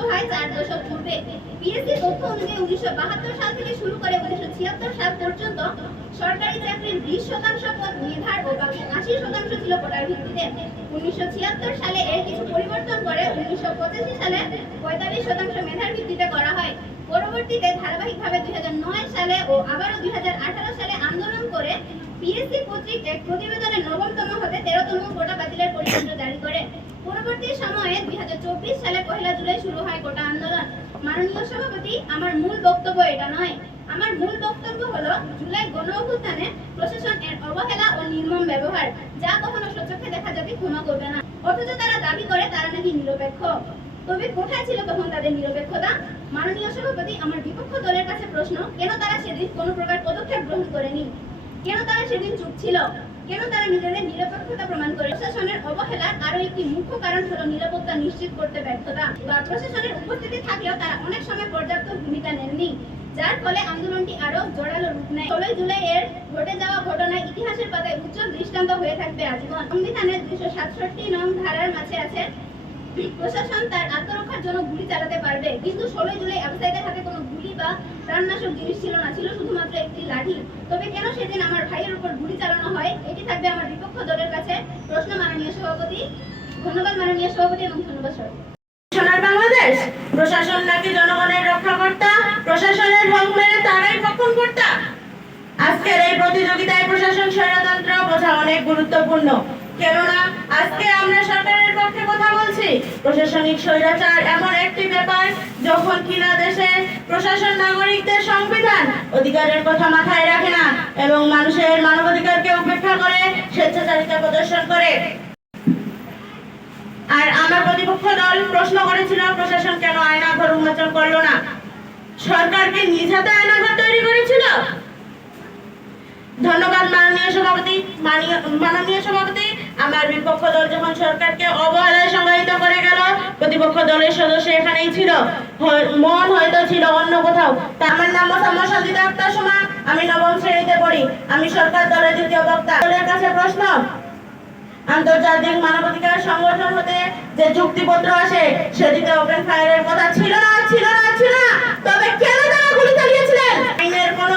দশক পূর্বে পিএসসি তথ্য অনুযায়ী উনিশশো বাহাত্তর সাল থেকে শুরু করে উনিশশো ছিয়াত্তর সাল পর্যন্ত সরকারি চাকরির বিশ শতাংশ পদ মেধার ও বাকি আশি শতাংশ ছিল কোটার ভিত্তিতে। উনিশশো ছিয়াত্তর সালে এর কিছু পরিবর্তন করে উনিশশো পঁচাশি সালে পঁয়তাল্লিশ শতাংশ মেধার ভিত্তিতে করা হয়। পরবর্তীতে ধারাবাহিকভাবে দুই সালে ও আবারও দুই সালে আন্দোলন করে পিএসসি কর্তৃক এক প্রতিবেদনে নবমতম হতে তেরোতম কোটা বাতিলের করে পরবর্তী সময়ে দুই সালে পহেলা জুলাই শুরু হয় কোটা আন্দোলন। মাননীয় সভাপতি, আমার মূল বক্তব্য এটা নয়। আমার মূল বক্তব্য হলো, জুলাই গণ অভ্যুত্থানে প্রশাসন এর অবহেলা ও নির্মম ব্যবহার, যা কখনো সচক্ষে দেখা যাবে ক্ষমা করবে না। অথচ তারা দাবি করে তারা নাকি নিরপেক্ষ। তবে কোথায় ছিল তখন তাদের নিরপেক্ষতা? মাননীয় সভাপতি, আমার বিপক্ষ দলের কাছে প্রশ্ন, কেন তারা সেদিন কোনো প্রকার পদক্ষেপ গ্রহণ করেনি? কেন তারা সেদিন চুপ ছিল? কেন তারা নিজেদের নিরপেক্ষতা প্রমাণ করে? প্রশাসনের অবহেলার আরও একটি মুখ্য কারণ হলো নিরাপত্তা নিশ্চিত করতে ব্যর্থতা। বা প্রশাসনের উপস্থিতি থাকলেও তারা অনেক সময় পর্যাপ্ত ভূমিকা নেননি, যার ফলে আন্দোলনটি আরও জোরালো রূপ নেয়। ষোলোই জুলাই এর ঘটে যাওয়া ঘটনায় ইতিহাসের পাতায় উজ্জ্বল দৃষ্টান্ত হয়ে থাকবে আজীবন। সংবিধানের দুশো সাতষট্টি নং ধারার মাঝে আছে, প্রশাসন তার আত্মরক্ষার জন্য গুলি চালাতে পারবে, কিন্তু ষোলোই জুলাই আবসাইদের হাতে কোনো প্রাণনাশক জিনিস ছিল না, ছিল শুধুমাত্র একটি লাঠি। তবে কেন সেদিন আমার ভাইয়ের উপর গুলি চালানো হয়? এটি থাকবে আমার বিপক্ষ দলের কাছে। প্রশ্ন মাননীয় সভাপতি। ধন্যবাদ মাননীয় সভাপতি এবং ধন্যবাদ বাংলাদেশ, প্রশাসন নাকি জনগণের রক্ষাকর্তা? প্রশাসনের ভোগ মেরে তারাই পক্ষণ কর্তা? আজকের এই প্রতিযোগিতায় প্রশাসন, স্বৈরতন্ত্র বোঝা অনেক গুরুত্বপূর্ণ। কেননা আজকে আমরা সরকারের পক্ষে কথা বলছি। প্রশাসনিক স্বৈরাচার এমন একটি ব্যাপার, যখন কিনা দেশে প্রশাসন নাগরিকদের সংবিধান অধিকারের কথা মাথায় রাখে না এবং মানুষের মানবাধিকারকে উপেক্ষা করে স্বেচ্ছাচারিতা প্রদর্শন করে। আর আমার প্রতিপক্ষ দল প্রশ্ন করেছিল, প্রশাসন কেন আয়নাঘর উন্মোচন করল না? সরকারকে নিজ হাতে আয়নাঘর তৈরি করেছিল? ধন্যবাদ মাননীয় সভাপতি মাননীয় সভাপতি। আমার বিপক্ষ দল যখন সরকারকে অবহেলায় সংজ্ঞায়িত করে গেল, প্রতিপক্ষ দলের সদস্য এখানেই ছিল। মন হয়তো ছিল অন্য কোথাও। আমার নাম মোসাম্মদ সঞ্জিতা আক্তার সোমা আমি নবম শ্রেণীতে পড়ি। আমি সরকার দলের দ্বিতীয় বক্তা। দলের কাছে প্রশ্ন, আন্তর্জাতিক মানবাধিকার সংগঠন হতে যে চুক্তিপত্র আসে, সেটিতে ওপেন ফায়ারের কথা ছিল না ছিল না ছিল না। তবে কেন তারা গুলি চালিয়েছিলেন? আইনের কোনো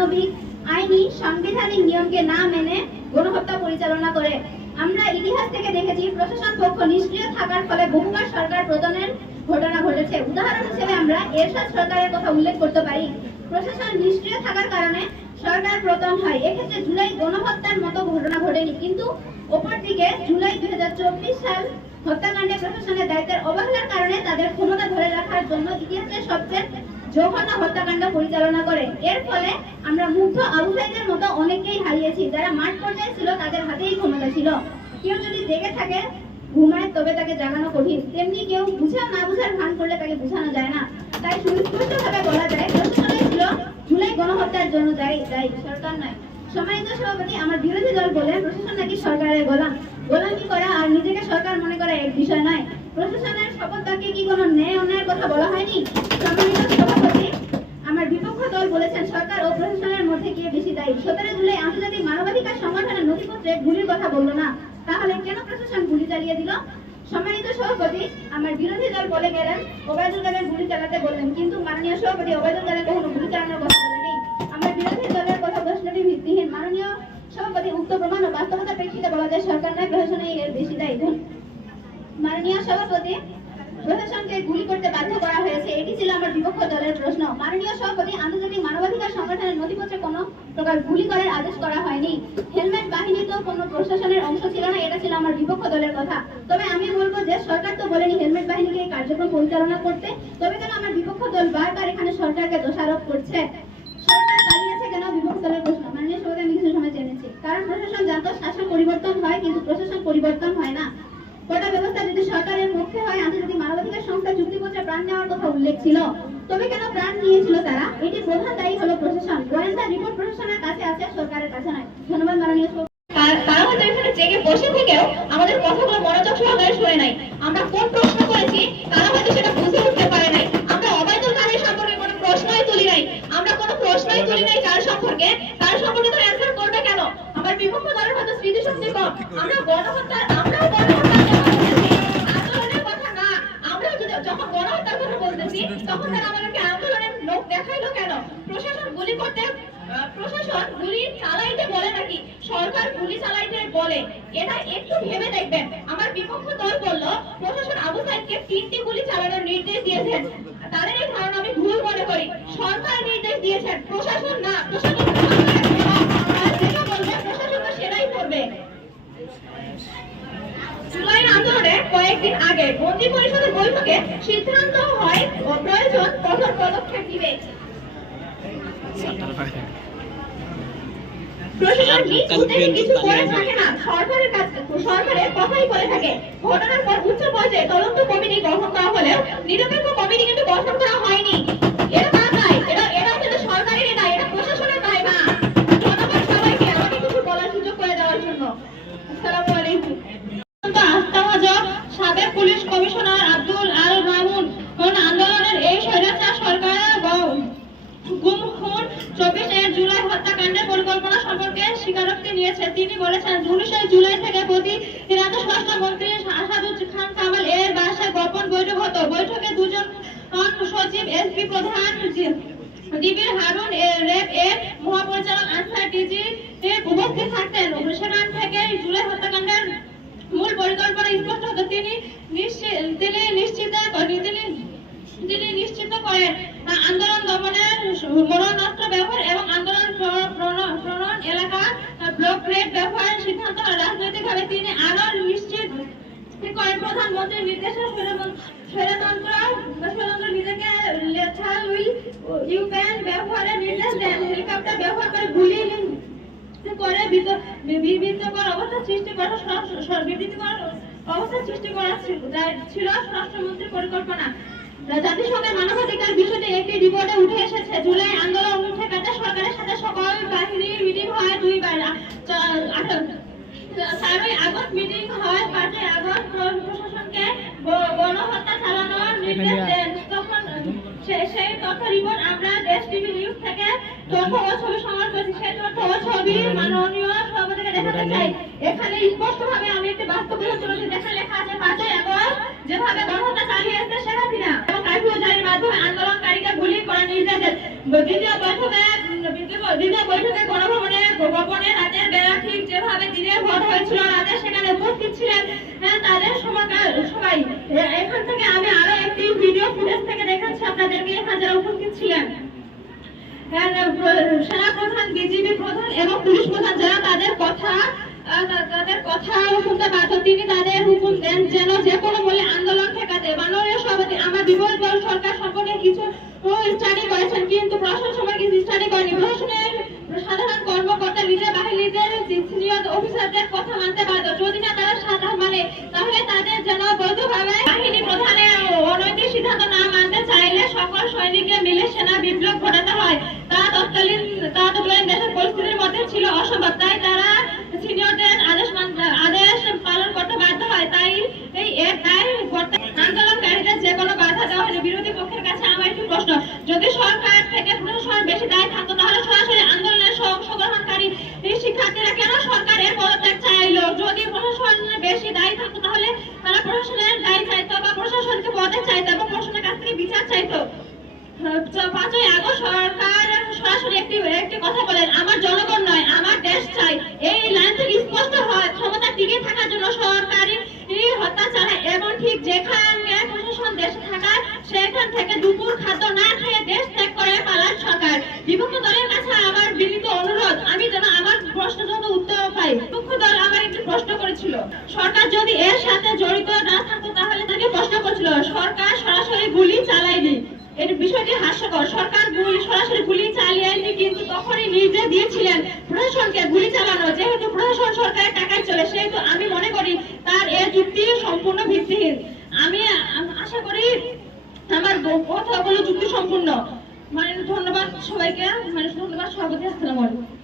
মানবিক আইনি সাংবিধানিক নিয়মকে না মেনে গণহত্যা পরিচালনা করে। আমরা ইতিহাস থেকে দেখেছি, প্রশাসন পক্ষ নিষ্ক্রিয় থাকার ফলে বহুবার সরকার পতনের ঘটনা ঘটেছে। উদাহরণ হিসেবে আমরা এরশাদ সরকারের কথা উল্লেখ করতে পারি। প্রশাসন নিষ্ক্রিয় থাকার কারণে সরকার পতন হয়। এক্ষেত্রে জুলাই গণহত্যার মতো ঘটনা ঘটেনি। কিন্তু অপরদিকে জুলাই দুই হাজার চব্বিশ সাল হত্যাকাণ্ডে প্রশাসনের দায়িত্বের অবহেলার কারণে তাদের ক্ষমতা ধরে রাখার জন্য ইতিহাসের সবচেয়ে জঘন্য হত্যাকাণ্ড পরিচালনা করে। এর ফলে আমরা মুগ্ধ আবু সাইদের মতো অনেককেই হারিয়েছি, যারা মাঠ পর্যায়ে ছিল, তাদের হাতেই ক্ষমতা ছিল। কেউ যদি জেগে থাকে, ঘুমায়, তবে তাকে জাগানো কঠিন। তেমনি কেউ বুঝা না বুঝার ভান করলে তাকে বোঝানো যায় না। তাই সুস্পষ্টভাবে বলা যায় প্রশাসনের ছিল জুলাই গণহত্যার জন্য দায়ী দায়ী সরকার নয়। সম্মানিত সভাপতি, আমার বিরোধী দল বলে প্রশাসন নাকি সরকারের গোলাম। গোলামি করা আর নিজেকে সরকার মনে করা এক বিষয় নয়। প্রশাসনের শপথ বাক্যে কি কোনো ন্যায় অন্যায়ের কথা বলা হয়নি? সম্মানিত দল বলেছেন সরকার ও প্রশাসনের মধ্যে কে বেশি দায়ী। সতেরো জুলাই আন্তর্জাতিক মানবাধিকার সংগঠনের নথিপত্রে গুলির কথা বলল না। তাহলে কেন প্রশাসন গুলি চালিয়ে দিল? সম্মানিত সভাপতি, আমার বিরোধী দল বলে গেলেন, ওবায়দুল কাদের গুলি চালাতে বললেন, কিন্তু মাননীয় সভাপতি ওবায়দুল কাদের কখনো গুলি চালানোর কথা বলেনি। আমার বিরোধী দলের কথা প্রশ্নটি ভিত্তিহীন। মাননীয় সভাপতি, উক্ত প্রমাণ ও বাস্তবতার প্রেক্ষিতে বলা যায়, সরকার নয়, প্রশাসনই এর বেশি দায়ী। মাননীয় সভাপতি প্রশাসনকে গুলি করতে বাধ্য করা হয়েছে। এটি ছিল আমার বিপক্ষ দলের প্রশ্ন। মাননীয় সভাপতি আন্তর্জাতিক মানবাধিকার সংগঠনের নথিপত্রে কোনো প্রকার গুলি করার আদেশ করা হয়নি। হেলমেট বাহিনী তো কোনো প্রশাসনের অংশ ছিল না, এটা ছিল আমার বিপক্ষ দলের কথা। তবে আমি বলব যে সরকার তো বলেনি হেলমেট বাহিনীকে কার্যক্রম পরিচালনা করতে। তবে কেন আমার বিপক্ষ দল বারবার এখানে সরকারকে দোষারোপ করছে? কারণ প্রশাসন জানতো শাসন পরিবর্তন হয়, কিন্তু প্রশাসন পরিবর্তন হয় না। যদি সরকারের পক্ষে হয়, আন্তর্জাতিক মানবাধিকার সংস্থা চুক্তিপত্রে প্রাণ নেওয়ার কথা উল্লেখ ছিল। তবে কেন প্রাণ নিয়েছিল তারা? এটি প্রধান দায়ী হলো প্রশাসন। গোয়েন্দা রিপোর্ট প্রশাসনের কাছে আছে সরকারের কাছে নয়। ধন্যবাদ, মাননীয় তারা হয়তো এখানে জেগে বসে থেকেও আমাদের কথাগুলো মনোযোগ সহকারে শুনে নাই। আমরা কোন প্রশ্ন করেছি, তারা হয়তো সেটা বুঝে উঠতে পারে নাই। আমরা অবৈধ কাদের সম্পর্কে কোনো প্রশ্নই তুলি নাই। আমরা কোনো প্রশ্নই তুলি নাই তার সম্পর্কে। তার সম্পর্কে তো অ্যান্সার করবে কেন? আমার বিপক্ষ দলের হয়তো স্মৃতিশক্তি কম। আমরা গণহত্যা তখন আমাদেরকে ভেবে দেখবেন। আমার বিপক্ষ দল বলল, প্রশাসন আবু তিনটি গুলি চালানোর নির্দেশ দিয়েছেন। তাদের এই ধারণা আমি ভুল মনে করি। সরকার নির্দেশ দিয়েছেন, প্রশাসন না, প্রশাসন সরকারের সেবা। আর যেটা বলবে প্রশাসন তো সেটাই করবে জুলাই আন্দোলনে কয়েকদিন আগে মন্ত্রী পরিষদের বৈঠকে সিদ্ধান্ত হয় প্রয়োজন কঠোর পদক্ষেপ দিবে প্রশাসন নিজ উদ্যোগে কিছু করে থাকে না। সরকারের কাছে সরকারের কথাই বলে থাকে। ঘটনার পর উচ্চ পর্যায়ে তদন্ত কমিটি গঠন করা হলেও নিরপেক্ষ কমিটি কিন্তু গঠন করা হয়নি। পুলিশ কমিশনার আব্দুল আল মামুন কোন আন্দোলনের এই স্বৈরাচার সরকারের গ- গুম খুন। চব্বিশে জুলাই হত্যাকাণ্ডের পরিকল্পনা সম্পর্কে স্বীকারোক্তি নিয়েছে। তিনি বলেছেন, উনিশে জুলাই থেকে প্রতি তিনাত স্বরাষ্ট্রমন্ত্রী আসাদুজ্জামান কামাল এর বাসায় গোপন বৈঠক হতো। বৈঠকে দুজন সচিব এসপি প্রধান ডিবির হারুন রেব এর মহাপরিচালক আনসার ডিজি উপস্থিত থাকতেন। সেখান থেকে জুলাই হত্যাকাণ্ডের পরিকল্পনা স্পষ্ট হতো তিনি তিনি নিশ্চিত তিনি তিনি নিশ্চিত করেন আন্দোলন দমনের মরণাস্ত্র ব্যবহার এবং আন্দোলন প্র- প্রণয়ন এলাকা ব্লক রেড ব্যবহারের সিদ্ধান্ত রাজনৈতিকভাবে তিনি আরও নিশ্চিত করেন। প্রধানমন্ত্রীর নির্দেশে স্বৈরতন্ত্র স্বৈরতন্ত্র নিজেকে লেথাল উইল ইউপেন ব্যবহারের নির্দেশ দেন। হেলিকপ্টার ব্যবহার করে গুলি করে বিত- বি- বিবৃতকর অবস্থা সৃষ্টি করা বিবৃতিকর অবস্থা সৃষ্টি করা ছিল- স্বরাষ্ট্রমন্ত্রীর পরিকল্পনা। জাতিসংঘের মানবাধিকার বিষয়টি একটি রিপোর্টে উঠে এসেছে। জুলাই আন্দোলন উঠে ঠেকাতে সরকারের সাথে সকল বাহিনীর মিটিং হয় দুইবার। চারই আগস্ট মিটিং হয় পাঁচই আগস্ট। প্র- প্রশাসনকে গণহত্যা চালানোর নির্দেশ দেন। তখন সেই তথ্য রিপোর্ট আমরা দেশ টিভি নিউজ থেকে তথ্য ও ছবি সংগ্রহ করেছি। সেই তথ্য ও ছবি মাননীয় দেখাতে চাই এখানে স্পষ্টভাবে আমি একটি বাস্তব যেখানে লেখা আছে পাঁচই আগস্ট যেভাবে গণহত্যা চালিয়েছে শেখ হাসিনা এবং কার্ফিউ জারির মাধ্যমে আন্দোলনকারীকে গুলি করার নির্দেশ। দ্বিতীয় বৈঠকে দ্বিতীয়- বৈঠকে গণভবনে গোপনে রাতের বেলা ঠিক যেভাবে দিনের ভোট হয়েছিল রাতে সেখানে উপস্থিত ছিলেন হ্যাঁ, তাদের সবাই। এখান থেকে আমি আরও একটি ভিডিও ফুটেজ থেকে দেখাচ্ছি আপনাদেরকে এখানে যারা উপস্থিত ছিলেন। সেনা প্রধান, বিজিবি প্রধান এবং পুলিশ প্রধান যারা তাদের কথা সাধারণ কর্মকর্তা, নিজের বাহিনীদের সিনিয়র কথা মানতে বাধ্য। যদি না তারা সাধারণ মানে তাহলে তাদের যেন বৈধভাবে বাহিনী প্রধানের অনৈতিক সিদ্ধান্ত না মানতে চাইলে সকল সৈনিককে মিলে সেনা বিপ্লব ঘটাতে হয়। তা তৎকালীন তা তৎকালীন দেশের পরিস্থিতির মধ্যে ছিল অসম্ভব। তাই তারা সিনিয়রদের আদেশ আদেশ পালন করতে বাধ্য হয়। তাই এই দায় আন্দোলনকারীদের যে কোনো বাধা দেওয়া হয়নি। বিরোধী পক্ষের কাছে আমার একটি প্রশ্ন। যদি সরকার থেকে প্রশাসন বেশি দায় থাকতো, তাহলে সরাসরি আন্দোলনের অংশগ্রহণকারী শিক্ষার্থীরা কেন সরকারের পদত্যাগ চাইলো? যদি প্রশাসন বেশি দায়ী থাকতো, তাহলে তারা প্রশাসনের দায়ী চাইতো বা প্রশাসনকে পদে চাইতো এবং প্রশাসনের কাছ থেকে বিচার চাইতো। পাঁচই আগস্ট সরকার সরাসরি একটি একটি কথা বলেন, আমার জনগণ নয়, আমার দেশ চাই। এই লাইন থেকে স্পষ্ট হয়, ক্ষমতা টিকে থাকার জন্য সরকারি হত্যা চালায় এবং ঠিক যেখানে প্রশাসন দেশে থাকায় সেখান থেকে দুপুর খাদ্য না খেয়ে দেশ ত্যাগ করে পালান সরকার। বিপক্ষ দলের কাছে আমার বিনীত অনুরোধ, আমি যেন আমার প্রশ্ন যত উত্তর পাই। বিপক্ষ দল আমার একটি প্রশ্ন করেছিল। সরকার যদি এর সাথে জড়িত না থাকতো, তাহলে তাকে প্রশ্ন করেছিল। সরকার সরাসরি গুলি চালায়নি। এর বিষয়টি হাস্যকর। সরকার গুলি সরাসরি গুলি চালিয়েনি কিন্তু তখনই নির্দেশ দিয়েছিলেন প্রশাসনকে গুলি চালানো। যেহেতু প্রশাসন সরকারের টাকায় চলে, সেহেতু আমি মনে করি তার এ যুক্তি সম্পূর্ণ ভিত্তিহীন। আমি আশা করি আমার কথাগুলো যুক্তি সম্পূর্ণ মানে ধন্যবাদ সবাইকে। মানে ধন্যবাদ সভাপতি আসসালাম আলাইকুম।